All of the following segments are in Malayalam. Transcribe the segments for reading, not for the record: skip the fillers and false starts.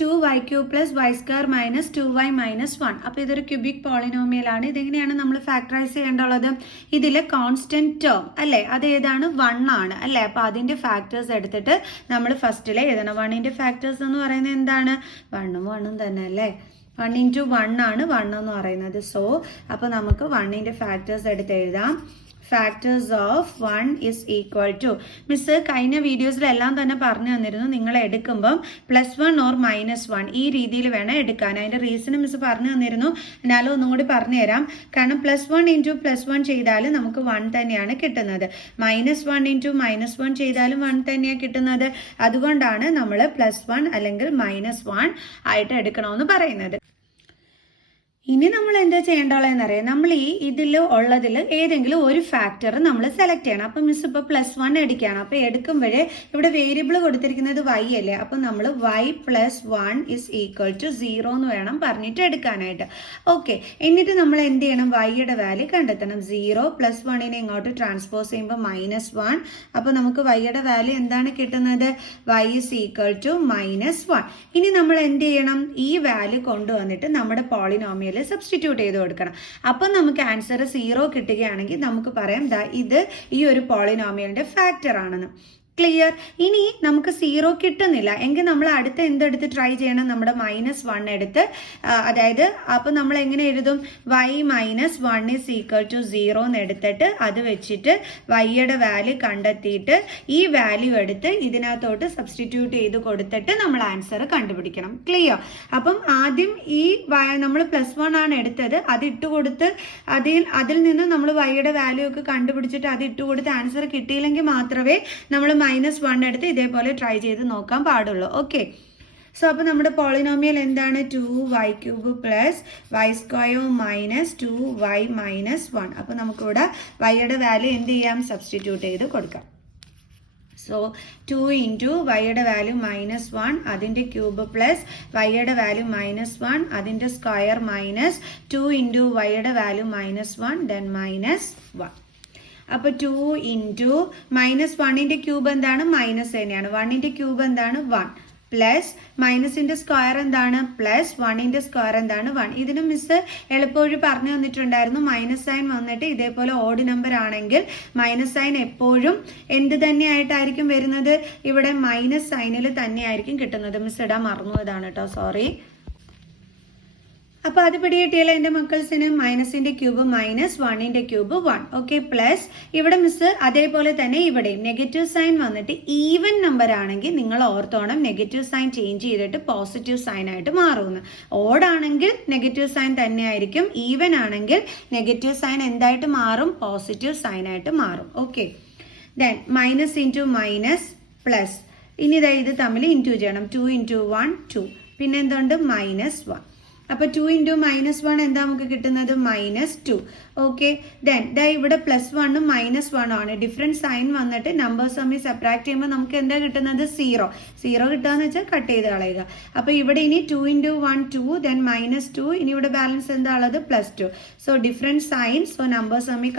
To y cube plus y square minus 2y minus 1. അപ്പോൾ ഇതൊരു ക്യൂബിക് പോളിനോമിയലാണ്. ഇതെങ്ങനെയാണ് നമ്മൾ ഫാക്ടറൈസ് ചെയ്യേണ്ടുള്ളത്? ഇതിൽ കോൺസ്റ്റന്റ് ടേം അല്ലേ, അത് ഏതാണ്? 1 ആണ് അല്ലേ. അപ്പോൾ അതിൻ്റെ ഫാക്ടേഴ്സ് എടുത്തിട്ട് നമ്മൾ ഫസ്റ്റിൽ എഴുതണം. 1ൻ്റെ ഫാക്ടേഴ്സ് എന്ന് പറയുന്നത് എന്താണ്? 1ഉം 1ഉം തന്നെ അല്ലേ. 1 into 1 ആണ് 1 എന്ന് പറയുന്നത്. സോ അപ്പോൾ നമുക്ക് 1ൻ്റെ ഫാക്ടേഴ്സ് എടുത്ത് എഴുതാം. Factors of 1 is equal to, miss കഴിഞ്ഞ വീഡിയോസിലെല്ലാം തന്നെ പറഞ്ഞു തന്നിരുന്നു, നിങ്ങൾ എടുക്കുമ്പം +1 or -1 ഈ രീതിയിൽ വേണം എടുക്കാൻ. അതിൻ്റെ റീസൺ മിസ് പറഞ്ഞു തന്നിരുന്നു. എന്നാലും ഒന്നും കൂടി പറഞ്ഞു തരാം. കാരണം +1 into +1 ചെയ്താൽ നമുക്ക് 1 തന്നെയാണ് കിട്ടുന്നത്. -1 into -1 ചെയ്താലും 1 തന്നെയാണ് കിട്ടുന്നത്. അതുകൊണ്ടാണ് നമ്മൾ +1 അല്ലെങ്കിൽ -1 ആയിട്ട് എടുക്കണമെന്ന് പറയുന്നത്. ഇനി നമ്മൾ എന്താ ചെയ്യേണ്ടതെന്നറിയാം. നമ്മൾ ഇതിൽ ഉള്ളതിൽ ഏതെങ്കിലും ഒരു ഫാക്ടർ നമ്മൾ സെലക്ട് ചെയ്യണം. അപ്പം മിസ് ഇപ്പോൾ +1 എടുക്കുകയാണ്. അപ്പോൾ എടുക്കുമ്പോഴേ ഇവിടെ വേരിയബിൾ കൊടുത്തിരിക്കുന്നത് y അല്ലേ. അപ്പം നമ്മൾ y + 1 is equal to 0 എന്ന് വേണം പറഞ്ഞിട്ട് എടുക്കാനായിട്ട്. ഓക്കെ, എന്നിട്ട് നമ്മൾ എന്ത് ചെയ്യണം? y-യുടെ വാല്യൂ കണ്ടെത്തണം. 0 + 1നെ ഇങ്ങോട്ട് ട്രാൻസ്പോസ് ചെയ്യുമ്പോൾ -1. അപ്പോൾ നമുക്ക് y-യുടെ വാല്യൂ എന്താണ് കിട്ടുന്നത്? y is equal to -1. ഇനി നമ്മൾ എന്ത് ചെയ്യണം? ഈ വാല്യൂ കൊണ്ടുവന്നിട്ട് നമ്മുടെ പോളിനോമിയൽ സബ്സ്റ്റിറ്റ്യൂട്ട് ചെയ്ത് കൊടുക്കണം. അപ്പം നമുക്ക് ആൻസർ 0 കിട്ടുകയാണെങ്കിൽ നമുക്ക് പറയാം ഇത് ഈ ഒരു പോളിനോമിയലിന്റെ ഫാക്ടർ ആണെന്ന്. ക്ലിയർ? ഇനി നമുക്ക് 0 കിട്ടുന്നില്ല എങ്കിൽ നമ്മൾ അടുത്ത എന്തെടുത്ത് ട്രൈ ചെയ്യണം? നമ്മുടെ -1 എടുത്ത്, അതായത് അപ്പം നമ്മൾ എങ്ങനെ എഴുതും? y - 1 is equal to 0 എന്ന് എടുത്തിട്ട് അത് വെച്ചിട്ട് y-യുടെ വാല്യൂ കണ്ടെത്തിയിട്ട് ഈ വാല്യൂ എടുത്ത് ഇതിനകത്തോട്ട് സബ്സ്റ്റിറ്റ്യൂട്ട് ചെയ്ത് കൊടുത്തിട്ട് നമ്മൾ ആൻസർ കണ്ടുപിടിക്കണം. ക്ലിയർ? അപ്പം ആദ്യം ഈ നമ്മൾ +1 ആണ് എടുത്തത്, അത് ഇട്ട് കൊടുത്ത് അതിൽ നിന്ന് നമ്മൾ y-യുടെ വാല്യൂ ഒക്കെ കണ്ടുപിടിച്ചിട്ട് അത് ഇട്ട് കൊടുത്ത് ആൻസർ കിട്ടിയില്ലെങ്കിൽ മാത്രമേ നമ്മൾ -1 എടുത്ത് ഇതേപോലെ ട്രൈ ചെയ്ത് നോക്കാൻ പാടുള്ളൂ. ഓക്കെ, സോ അപ്പോൾ നമ്മുടെ പോളിനോമിയൽ എന്താണ്? 2y³ plus y² minus 2y minus 1. അപ്പോൾ നമുക്കിവിടെ y-യുടെ വാല്യൂ എന്ത് ചെയ്യാം? സബ്സ്റ്റിറ്റ്യൂട്ട് ചെയ്ത് കൊടുക്കാം. സോ 2 into y-യുടെ വാല്യൂ -1 അതിൻ്റെ ക്യൂബ് പ്ലസ് y-യുടെ വാല്യൂ -1 അതിൻ്റെ സ്ക്വയർ മൈനസ് 2 into y-യുടെ വാല്യൂ -1 ദെൻ -1. അപ്പോൾ 2 into -1ൻ്റെ ക്യൂബ് എന്താണ്? മൈനസ് തന്നെയാണ്. 1ൻ്റെ ക്യൂബ് എന്താണ്? 1 പ്ലസ് മൈനസിൻ്റെ സ്ക്വയർ എന്താണ്? പ്ലസ് 1ൻ്റെ സ്ക്വയർ എന്താണ്? 1. ഇതിന് മിസ് എളുപ്പവഴി പറഞ്ഞു തന്നിട്ടുണ്ടായിരുന്നു. മൈനസ് സൈൻ വന്നിട്ട് ഇതേപോലെ ഓഡ് നമ്പർ ആണെങ്കിൽ മൈനസ് സൈൻ എപ്പോഴും എന്ത് തന്നെയായിട്ടായിരിക്കും വരുന്നത്? ഇവിടെ മൈനസ് സൈനിൽ തന്നെയായിരിക്കും കിട്ടുന്നത്. മിസ് ഇടാൻ മറന്നുപോയതാണ് കേട്ടോ, സോറി. അപ്പോൾ അത് പിടികിട്ടിയല്ലോ എൻ്റെ മക്കൾസിന്. -ൻ്റെ ക്യൂബ് -1ൻ്റെ ക്യൂബ് 1. ഓക്കെ, പ്ലസ് ഇവിടെ മിസ് അതേപോലെ തന്നെ ഇവിടെയും നെഗറ്റീവ് സൈൻ വന്നിട്ട് ഈവൻ നമ്പർ ആണെങ്കിൽ നിങ്ങൾ ഓർത്തോണം നെഗറ്റീവ് സൈൻ ചേഞ്ച് ചെയ്തിട്ട് പോസിറ്റീവ് സൈൻ ആയിട്ട് മാറുമെന്ന്. ഓഡ് ആണെങ്കിൽ നെഗറ്റീവ് സൈൻ തന്നെയായിരിക്കും, ഈവൻ ആണെങ്കിൽ നെഗറ്റീവ് സൈൻ എന്തായിട്ട് മാറും? പോസിറ്റീവ് സൈൻ ആയിട്ട് മാറും. Okay, then minus into minus plus. ഇനി ഇത് തമ്മിൽ ഇൻറ്റു ചെയ്യണം. 2 into 1 2, പിന്നെ എന്തുണ്ട്? -1. അപ്പോൾ 2 into -1 എന്താ നമുക്ക് കിട്ടുന്നത്? -2. ഓക്കെ, ദെൻ ഇവിടെ +1 -1 ആണ്. ഡിഫറെൻറ്റ് സൈൻ വന്നിട്ട് നമ്പേഴ്സ് തമ്മിൽ സെപ്പറേറ്റ് ചെയ്യുമ്പോൾ നമുക്ക് എന്താ കിട്ടുന്നത്? 0 കിട്ടുകയെന്ന് വെച്ചാൽ കട്ട് ചെയ്ത് കളയുക. അപ്പോൾ ഇവിടെ ഇനി 2 into 1 2 ദെൻ -2. ഇനി ഇവിടെ ബാലൻസ് എന്താ ഉള്ളത്? +2. So different sign, so numbers തമ്മിൽ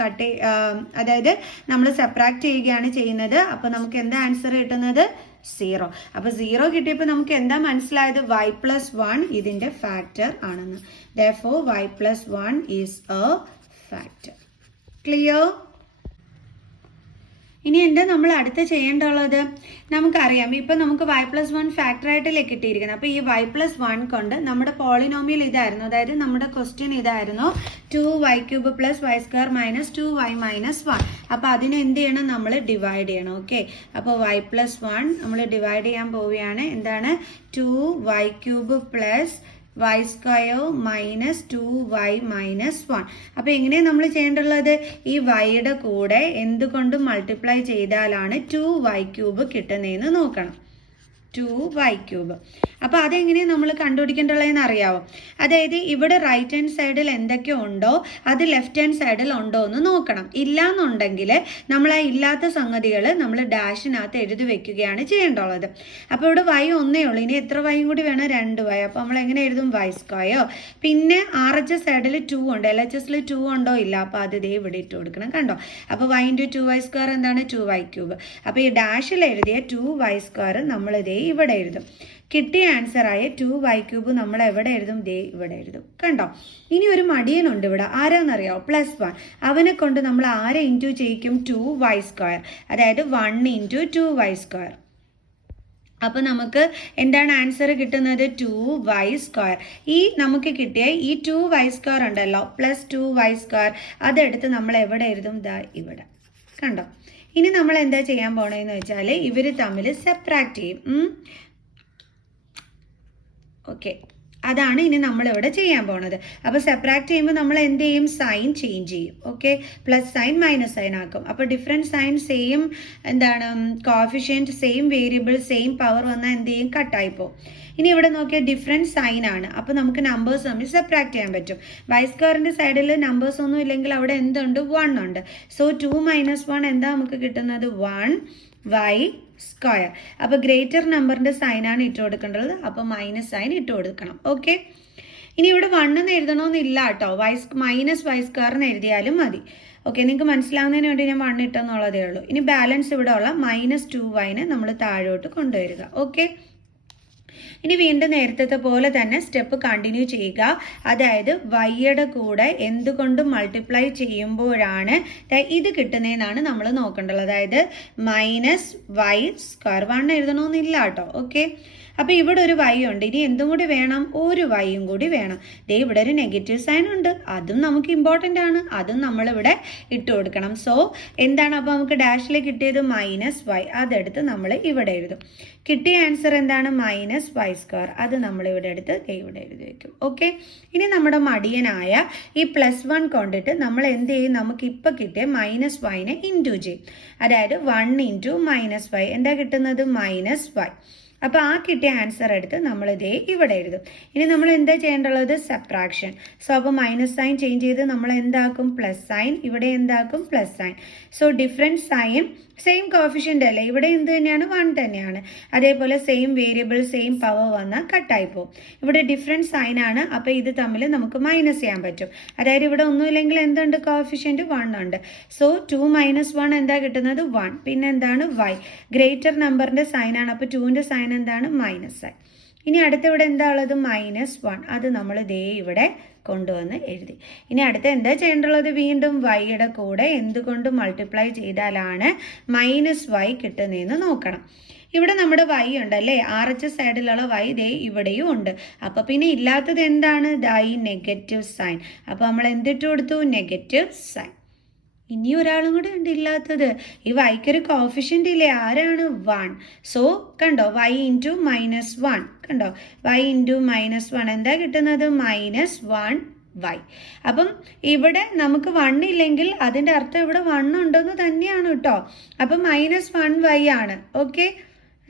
അതായത് നമ്മൾ സെപ്പറേറ്റ് ചെയ്യുകയാണ് ചെയ്യുന്നത്. അപ്പോൾ നമുക്ക് എന്താ ആൻസർ കിട്ടുന്നത്? 0. അപ്പോൾ 0 കിട്ടിയപ്പോൾ നമുക്ക് എന്താ മനസ്സിലായത്? y + 1 ഇതിൻ്റെ ഫാക്ടർ ആണെന്ന്. Therefore y + 1 is a factor. Clear? ഇനി എന്താ നമ്മൾ അടുത്ത് ചെയ്യേണ്ടുള്ളത്? നമുക്കറിയാം ഇപ്പം നമുക്ക് y + 1 ഫാക്ടറായിട്ടല്ലേ കിട്ടിയിരിക്കുന്നത്. അപ്പോൾ ഈ y + 1 കൊണ്ട് നമ്മുടെ പോളിനോമിയൽ ഇതായിരുന്നു, അതായത് നമ്മുടെ ക്വസ്റ്റ്യൻ ഇതായിരുന്നു 2y³ + y² minus 2y minus 1. അപ്പോൾ അതിനെ എന്ത് ചെയ്യണം? നമ്മൾ ഡിവൈഡ് ചെയ്യണം. ഓക്കെ, അപ്പോൾ y + 1 നമ്മൾ ഡിവൈഡ് ചെയ്യാൻ പോവുകയാണ്. എന്താണ്? 2y³ + y² minus 2y minus 1. അപ്പോൾ എങ്ങനെയാണ് നമ്മൾ ചെയ്യേണ്ടുള്ളത്? ഈ y-യുടെ കൂടെ എന്തുകൊണ്ട് മൾട്ടിപ്ലൈ ചെയ്താലാണ് 2y³ കിട്ടുന്നതെന്ന് നോക്കണം. 2y³. അപ്പോൾ അതെങ്ങനെയാണ് നമ്മൾ കണ്ടുപിടിക്കേണ്ടതെന്ന് അറിയാവോ? അതായത് ഇവിടെ റൈറ്റ് ഹാൻഡ് സൈഡിൽ എന്തൊക്കെ ഉണ്ടോ അത് ലെഫ്റ്റ് ഹാൻഡ് സൈഡിൽ ഉണ്ടോ എന്ന് നോക്കണം. ഇല്ലാന്നുണ്ടെങ്കിൽ നമ്മൾ ആ ഇല്ലാത്ത സംഗതികൾ നമ്മൾ ഡാഷിനകത്ത് എഴുതി വെക്കുകയാണ് ചെയ്യേണ്ടുള്ളത്. അപ്പോൾ ഇവിടെ y ഒന്നേ ഉള്ളൂ. ഇനി എത്ര y കൂടി വേണം? 2y. അപ്പോൾ നമ്മൾ എങ്ങനെ എഴുതും? y². പിന്നെ RHS സൈഡിൽ 2 ഉണ്ട്. LHSൽ 2 ഉണ്ടോ? ഇല്ല. അപ്പോൾ അത് ദേ ഇവിടെ ഇട്ട് കൊടുക്കണം. കണ്ടോ? അപ്പോൾ y × 2y² എന്താണ്? 2y³. അപ്പോൾ ഈ ഡാഷിൽ എഴുതിയ 2y² നമ്മൾ ഇതേ ഇവിടെ എഴുതും. കിട്ടിയ ആൻസറായ 2y³ നമ്മൾ എവിടെ എഴുതും? ദേ ഇവിടെ എഴുതും. കണ്ടോ? ഇനി ഒരു മടിയനുണ്ട് ഇവിടെ. ആരാന്നറിയാമോ? +1. അവനെ കൊണ്ട് നമ്മൾ ആരെ ഇൻറ്റു ചെയ്യിക്കും? 2y². അതായത് 1 × 2y². അപ്പോൾ നമുക്ക് എന്താണ് ആൻസർ കിട്ടുന്നത്? 2y². ഈ നമുക്ക് കിട്ടിയ ഈ 2y² ഉണ്ടല്ലോ, +2y², അതെടുത്ത് നമ്മൾ എവിടെ എഴുതും? ദാ ഇവിടെ. കണ്ടോ? ഇനി നമ്മൾ എന്താ ചെയ്യാൻ പോണേന്ന് വെച്ചാൽ ഇവർ തമ്മിൽ സെപ്പറേറ്റ് ചെയ്യും. ഓക്കെ, അതാണ് ഇനി നമ്മളിവിടെ ചെയ്യാൻ പോണത്. അപ്പോൾ സെപ്പറേറ്റ് ചെയ്യുമ്പോൾ നമ്മൾ എന്ത് ചെയ്യും? സൈൻ ചേഞ്ച് ചെയ്യും. Okay, plus sine minus sign ആക്കും. അപ്പോൾ ഡിഫറെൻറ്റ് സൈൻ സെയിം എന്താണ് coefficient, same variable, same power വന്നാൽ എന്ത് ചെയ്യും? കട്ടായിപ്പോൾ. ഇനി ഇവിടെ നോക്കിയാൽ ഡിഫറെൻറ്റ് സൈൻ ആണ്. അപ്പോൾ നമുക്ക് നമ്പേഴ്സ് തമ്മിൽ സെപ്പറേറ്റ് ചെയ്യാൻ പറ്റും. y² സൈഡിൽ നമ്പേഴ്സ് ഒന്നും ഇല്ലെങ്കിൽ അവിടെ എന്തുണ്ട്? 1 ഉണ്ട്. സോ 2 - 1 എന്താ നമുക്ക് കിട്ടുന്നത്? 1y². അപ്പോൾ ഗ്രേറ്റർ നമ്പറിൻ്റെ സൈനാണ് ഇട്ട് കൊടുക്കേണ്ടത്. അപ്പോൾ മൈനസ് സൈൻ ഇട്ട് കൊടുക്കണം. ഓക്കെ, ഇനി ഇവിടെ 1 എന്ന് എഴുതണമെന്നില്ല കേട്ടോ. -y² എന്ന് എഴുതിയാലും മതി. ഓക്കെ, നിങ്ങൾക്ക് മനസ്സിലാവുന്നതിന് വേണ്ടി ഞാൻ 1 ഇട്ടെന്നുള്ളതേ ഉള്ളൂ. ഇനി ബാലൻസ് ഇവിടെ ഉള്ള -2y നമ്മൾ താഴോട്ട് കൊണ്ടുവരിക. ഓക്കെ, ഇനി വീണ്ടും നേരത്തെ പോലെ തന്നെ സ്റ്റെപ്പ് കണ്ടിന്യൂ ചെയ്യുക. അതായത് വൈയുടെ കൂടെ എന്തുകൊണ്ട് മൾട്ടിപ്ലൈ ചെയ്യുമ്പോഴാണ് ഇത് കിട്ടുന്നതെന്നാണ് നമ്മൾ നോക്കേണ്ടത്. അതായത് -y². 1 എഴുതണമെന്നില്ല കേട്ടോ. ഓക്കെ, അപ്പോൾ ഇവിടെ ഒരു y ഉണ്ട്. ഇനി എന്തും കൂടി വേണം? ഒരു y-യും കൂടി വേണം. ദേ ഇവിടെ ഒരു നെഗറ്റീവ് സൈൻ ഉണ്ട്. അതും നമുക്ക് ഇമ്പോർട്ടൻ്റ് ആണ്. അതും നമ്മളിവിടെ ഇട്ട് കൊടുക്കണം. സോ എന്താണ് അപ്പോൾ നമുക്ക് ഡാഷിൽ കിട്ടിയത്? -y. അതെടുത്ത് നമ്മൾ ഇവിടെ എഴുതും. കിട്ടിയ ആൻസർ എന്താണ്? -y². അത് നമ്മളിവിടെ എടുത്ത് ഇവിടെ എഴുതി വയ്ക്കും. ഓക്കെ, ഇനി നമ്മുടെ മടിയനായ ഈ +1 കൊണ്ടിട്ട് നമ്മൾ എന്ത് ചെയ്യും? നമുക്ക് ഇപ്പം കിട്ടിയ -y-നെ ഇൻറ്റു ചെയ്യും. അതായത് 1 × -y എന്താ കിട്ടുന്നത്? -y. അപ്പോൾ ആ കിട്ടിയ ആൻസർ എടുത്ത് നമ്മൾ ഇതേ ഇവിടെ എഴുതും. ഇനി നമ്മൾ എന്താ ചെയ്യേണ്ടുള്ളത്? സബ്ട്രാക്ഷൻ. സോ അപ്പോൾ മൈനസ് സൈൻ ചേഞ്ച് ചെയ്ത് നമ്മൾ എന്താക്കും? Plus sign. ഇവിടെ എന്താക്കും? Plus sign. So different sign, same coefficient അല്ലേ? ഇവിടെ എന്ത് തന്നെയാണ്? 1 തന്നെയാണ്. അതേപോലെ സെയിം വേരിയബിൾ, സെയിം പവർ വന്നാൽ കട്ടായി പോകും. ഇവിടെ ഡിഫറെൻറ്റ് സൈൻ ആണ്. അപ്പോൾ ഇത് തമ്മിൽ നമുക്ക് മൈനസ് ചെയ്യാൻ പറ്റും. അതായത് ഇവിടെ ഒന്നുമില്ലെങ്കിൽ എന്തുണ്ട്? കോഫിഷ്യൻ്റ് 1 ഉണ്ട്. സോ 2 - 1 എന്താ കിട്ടുന്നത്? 1. പിന്നെ എന്താണ്? y. ഗ്രേറ്റർ നമ്പറിൻ്റെ സൈനാണ്. അപ്പോൾ 2ൻ്റെ സൈൻ എന്താണ്? Minus sign. ഇനി അടുത്തിവിടെ എന്താ ഉള്ളത്? -1. അത് നമ്മൾ ദേ ഇവിടെ കൊണ്ടുവന്ന് എഴുതി. ഇനി അടുത്ത എന്താ ചെയ്യേണ്ടുള്ളത്? വീണ്ടും വൈയുടെ കൂടെ എന്തുകൊണ്ട് മൾട്ടിപ്ലൈ ചെയ്താലാണ് -y കിട്ടുന്നതെന്ന് നോക്കണം. ഇവിടെ നമ്മുടെ y ഉണ്ടല്ലേ? RHS സൈഡിലുള്ള y ദേ ഇവിടെയും ഉണ്ട്. അപ്പോൾ പിന്നെ ഇല്ലാത്തത് എന്താണ്? ഈ നെഗറ്റീവ് സൈൻ. അപ്പോൾ നമ്മൾ എന്തിട്ട് കൊടുത്തു? Negative sign. ഇനി ഒരാളും കൂടെ ഉണ്ട് ഇല്ലാത്തത്. ഈ വൈക്കൊരു കോഫിഷ്യൻ്റ് ഇല്ലേ? ആരാണ്? 1. സോ കണ്ടോ? y × -1. കണ്ടോ? y × -1 എന്താ കിട്ടുന്നത്? -1y. അപ്പം ഇവിടെ നമുക്ക് 1 ഇല്ലെങ്കിൽ അതിൻ്റെ അർത്ഥം ഇവിടെ 1 ഉണ്ടെന്ന് തന്നെയാണ് കേട്ടോ. അപ്പം -1y ആണ്. ഓക്കെ,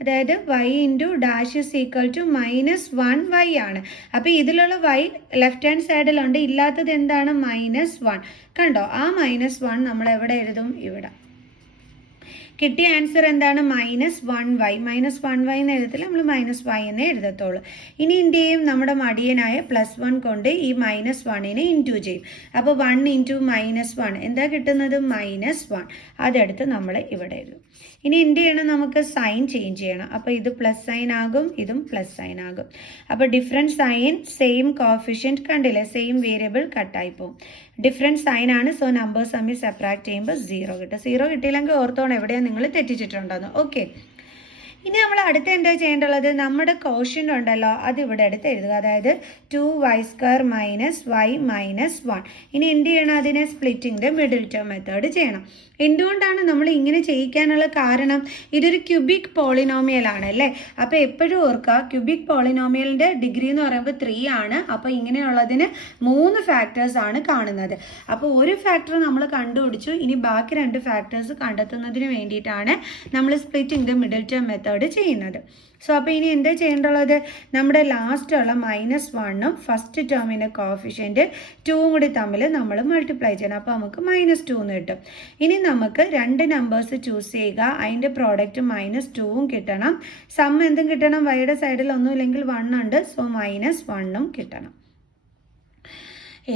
അതായത് y × dash is equal to -1y ആണ്. അപ്പോൾ ഇതിലുള്ള y ലെഫ്റ്റ് ഹാൻഡ് സൈഡിലുണ്ട്. ഇല്ലാത്തത് എന്താണ്? -1. കണ്ടോ? ആ -1 നമ്മൾ എവിടെ എഴുതും? ഇവിടെ. കിട്ടിയ ആൻസർ എന്താണ്? -1y. -1y എന്ന് എഴുതത്തില്ല, നമ്മൾ -y എന്നേ എഴുതത്തുള്ളൂ. ഇനി എന്ത് ചെയ്യും? നമ്മുടെ മടിയനായ +1 കൊണ്ട് ഈ -1നെ ഇൻറ്റു ചെയ്യും. അപ്പോൾ 1 × -1 എന്താ കിട്ടുന്നത്? -1. അതെടുത്ത് നമ്മൾ ഇവിടെ എഴുതും. ഇനി എന്ത് ചെയ്യണം? നമുക്ക് സൈൻ ചേഞ്ച് ചെയ്യണം. അപ്പോൾ ഇത് പ്ലസ് സൈൻ ആകും, ഇതും പ്ലസ് സൈൻ ആകും. അപ്പോൾ ഡിഫറെൻറ്റ് സൈൻ, സെയിം കോഫിഷ്യൻറ്റ്, കണ്ടില്ലേ? സെയിം വേരിയബിൾ കട്ടായി പോകും. ഡിഫറെൻറ്റ് സൈൻ ആണ്. സോ നമ്പേഴ്സ് തമ്മിൽ സെപ്പറേറ്റ് ചെയ്യുമ്പോൾ 0 കിട്ടും. 0 കിട്ടിയില്ലെങ്കിൽ ഓർത്തോണം എവിടെയാണ് നിങ്ങൾ തെറ്റിച്ചിട്ടുണ്ടെന്ന്. ഓക്കെ, ഇനി നമ്മൾ അടുത്ത എന്താ ചെയ്യേണ്ടുള്ളത്? നമ്മുടെ കോഷ്യൻ്റ് ഉണ്ടല്ലോ, അത് ഇവിടെ എടുത്ത് എഴുതുക. അതായത് 2y² - y - 1. ഇനി എന്ത് ചെയ്യണം? അതിനെ സ്പ്ലിറ്റിംഗ് മിഡിൽ ടേം മെത്തേഡ് ചെയ്യണം. എന്തുകൊണ്ടാണ് നമ്മൾ ഇങ്ങനെ ചെയ്യിക്കാനുള്ള കാരണം? ഇതൊരു ക്യൂബിക് പോളിനോമിയൽ ആണ് അല്ലേ? അപ്പോൾ എപ്പോഴും ഓർക്കുക, ക്യൂബിക് പോളിനോമിയലിൻ്റെ ഡിഗ്രി എന്ന് പറയുമ്പോൾ 3 ആണ്. അപ്പോൾ ഇങ്ങനെയുള്ളതിന് 3 ഫാക്ടേഴ്സ് ആണ് കാണുന്നത്. അപ്പോൾ ഒരു ഫാക്ടർ നമ്മൾ കണ്ടുപിടിച്ചു. ഇനി ബാക്കി 2 ഫാക്ടേഴ്സ് കണ്ടെത്തുന്നതിന് വേണ്ടിയിട്ടാണ് നമ്മൾ സ്പ്ലിറ്റിംഗ് മിഡിൽ ടേം മെത്തേഡ് ചെയ്യുന്നത്. സോ അപ്പോൾ ഇനി എന്താ ചെയ്യേണ്ടുള്ളത്? നമ്മുടെ ലാസ്റ്റുള്ള -1ഉം ഫസ്റ്റ് ടേമിൻ്റെ കോഫിഷ്യൻറ്റ് 2ഉം കൂടി തമ്മിൽ നമ്മൾ മൾട്ടിപ്ലൈ ചെയ്യണം. അപ്പോൾ നമുക്ക് -2 എന്ന് കിട്ടും. ഇനി നമുക്ക് 2 നമ്പേഴ്സ് ചൂസ് ചെയ്യുക. അതിൻ്റെ പ്രോഡക്റ്റ് -2ഉം കിട്ടണം. സം എന്തും കിട്ടണം? വൈയുടെ സൈഡിൽ ഒന്നുമില്ലെങ്കിൽ 1 ഉണ്ട്. സോ -1ഉം കിട്ടണം.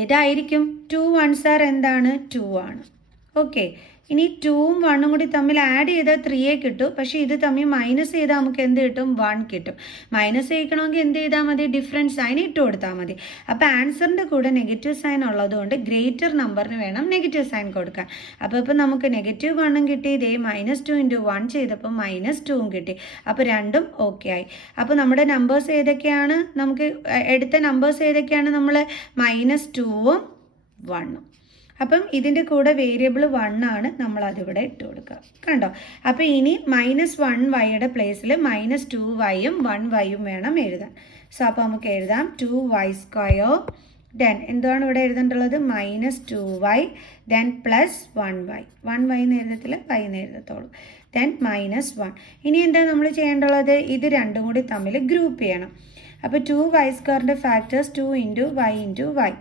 ഏതായിരിക്കും? 2 1s എന്താണ്? 2 ആണ്. ഓക്കെ, ഇനി 2ഉം 1ഉം കൂടി തമ്മിൽ ആഡ് ചെയ്താൽ 3 കിട്ടും. പക്ഷേ ഇത് തമ്മിൽ മൈനസ് ചെയ്താൽ നമുക്ക് എന്ത് കിട്ടും? 1 കിട്ടും. മൈനസ് ചെയ്യിക്കണമെങ്കിൽ എന്ത് ചെയ്താൽ മതി? ഡിഫറൻസ് സൈൻ ഇട്ട് കൊടുത്താൽ മതി. അപ്പോൾ ആൻസറിൻ്റെ കൂടെ നെഗറ്റീവ് സൈൻ ഉള്ളതുകൊണ്ട് ഗ്രേറ്റർ നമ്പറിന് വേണം നെഗറ്റീവ് സൈൻ കൊടുക്കാൻ. അപ്പോൾ ഇപ്പം നമുക്ക് -1ഉം കിട്ടി. ഇതേ -2 × 1 ചെയ്തപ്പോൾ -2ഉം കിട്ടി. അപ്പോൾ രണ്ടും ഓക്കെ ആയി. അപ്പോൾ നമ്മുടെ നമ്പേഴ്സ് ഏതൊക്കെയാണ്? നമുക്ക് എടുത്ത നമ്പേഴ്സ് ഏതൊക്കെയാണ്? നമ്മൾ -2ഉം 1ഉം. അപ്പം ഇതിൻ്റെ കൂടെ വേരിയബിൾ 1 ആണ്, നമ്മൾ അതിവിടെ ഇട്ട് കൊടുക്കുക. കണ്ടോ? അപ്പോൾ ഇനി -1y പ്ലേസിൽ -2yയും 1yയും വേണം എഴുതാൻ. സോ അപ്പോൾ നമുക്ക് എഴുതാം 2y². ദെൻ എന്താണ് ഇവിടെ എഴുതേണ്ടുള്ളത്? -2y then +1y. 1y എന്ന് എഴുതത്തില്ല, y എന്ന് എഴുതത്തുള്ളൂ. ദെൻ -1. ഇനി എന്താ നമ്മൾ ചെയ്യേണ്ടുള്ളത്? ഇത് രണ്ടും കൂടി തമ്മിൽ ഗ്രൂപ്പ് ചെയ്യണം. അപ്പോൾ 2y² ഫാക്ടേഴ്സ് 2 × y × y.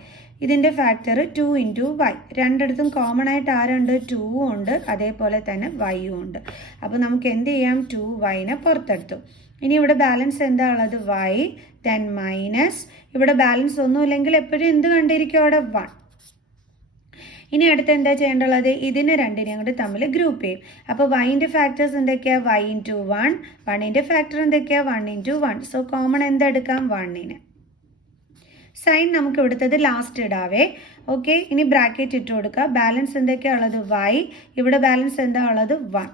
ഇതിൻ്റെ ഫാക്ടർ 2 × y. രണ്ടിടത്തും കോമൺ ആയിട്ട് ആരുണ്ട്? 2 ഉണ്ട്, അതേപോലെ തന്നെ y ഉണ്ട്. അപ്പോൾ നമുക്ക് എന്ത് ചെയ്യാം? 2y പുറത്തെടുത്തു. ഇനി ഇവിടെ ബാലൻസ് എന്താ ഉള്ളത്? y then minus. ഇവിടെ ബാലൻസ് ഒന്നുമില്ലെങ്കിൽ എപ്പോഴും എന്ത് കണ്ടിരിക്കും? അവിടെ 1. ഇനി അടുത്ത് എന്താ ചെയ്യേണ്ടുള്ളത്? ഇതിന് രണ്ടിനെയും കൂടി തമ്മിൽ ഗ്രൂപ്പ് ചെയ്യും. അപ്പോൾ വൈൻ്റെ ഫാക്ടേഴ്സ് എന്തൊക്കെയാണ്? y × 1. 1ൻ്റെ ഫാക്ടർ എന്തൊക്കെയാണ്? 1 × 1. സോ കോമൺ എന്തെടുക്കാം? 1ന്. സൈൻ നമുക്ക് ഇവിടുത്തത് ലാസ്റ്റ് ഇടാവേ. ഓക്കെ, ഇനി ബ്രാക്കറ്റ് ഇട്ട് കൊടുക്കുക. ബാലൻസ് എന്തൊക്കെയാണ് ഉള്ളത്? y. ഇവിടെ ബാലൻസ് എന്താ ഉള്ളത്? 1.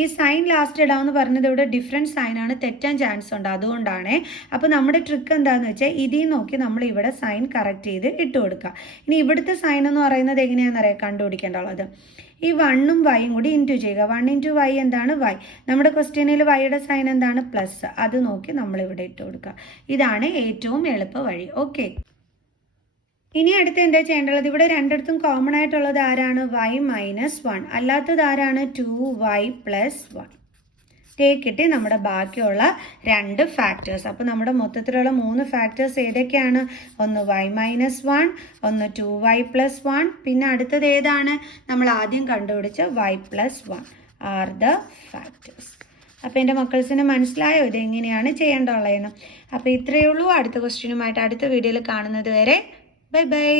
ഈ സൈൻ ലാസ്റ്റ് ഇടാമെന്ന് പറഞ്ഞത് ഇവിടെ ഡിഫറെൻറ്റ് സൈനാണ്, തെറ്റാൻ ചാൻസ് ഉണ്ട്, അതുകൊണ്ടാണ്. അപ്പോൾ നമ്മുടെ ട്രിക്ക് എന്താണെന്ന് വെച്ചാൽ ഇതിൽ നോക്കി നമ്മൾ ഇവിടെ സൈൻ കറക്റ്റ് ചെയ്ത് ഇട്ട് കൊടുക്കുക. ഇനി ഇവിടുത്തെ സൈൻ എന്ന് പറയുന്നത് എങ്ങനെയാണെന്നറിയാം കണ്ടുപിടിക്കേണ്ടുള്ളത്. ഈ 1ഉം yയും കൂടി ഇൻറ്റു ചെയ്യുക. 1 × y എന്താണ്? y. നമ്മുടെ ക്വസ്റ്റ്യനിൽ yയുടെ സൈൻ എന്താണ്? പ്ലസ്. അത് നോക്കി നമ്മൾ ഇവിടെ ഇട്ട് കൊടുക്കുക. ഇതാണ് ഏറ്റവും എളുപ്പ വഴി. ഓക്കെ, ഇനി അടുത്ത് എന്താ ചെയ്യേണ്ടത്? ഇവിടെ രണ്ടിടത്തും കോമൺ ആയിട്ടുള്ളത് ആരാണ്? y - 1. അല്ലാത്തത് ആരാണ്? 2y + 1. കിട്ടി നമ്മുടെ ബാക്കിയുള്ള 2 ഫാക്ടേഴ്സ്. അപ്പോൾ നമ്മുടെ മൊത്തത്തിലുള്ള 3 ഫാക്ടേഴ്സ് ഏതൊക്കെയാണ്? ഒന്ന് y - 1, ഒന്ന് 2y + 1, പിന്നെ അടുത്തത് ഏതാണ്? നമ്മൾ ആദ്യം കണ്ടുപിടിച്ച y + 1 ആർ ദ ഫാക്ടേഴ്സ്. അപ്പോൾ എൻ്റെ മക്കൾസിന് മനസ്സിലായോ ഇതെങ്ങനെയാണ് ചെയ്യേണ്ടതെന്ന്? അപ്പോൾ ഇത്രയേ ഉള്ളൂ. അടുത്ത ക്വസ്റ്റ്യനുമായിട്ട് അടുത്ത വീഡിയോയിൽ കാണുന്നത് വരെ ബൈ ബൈ.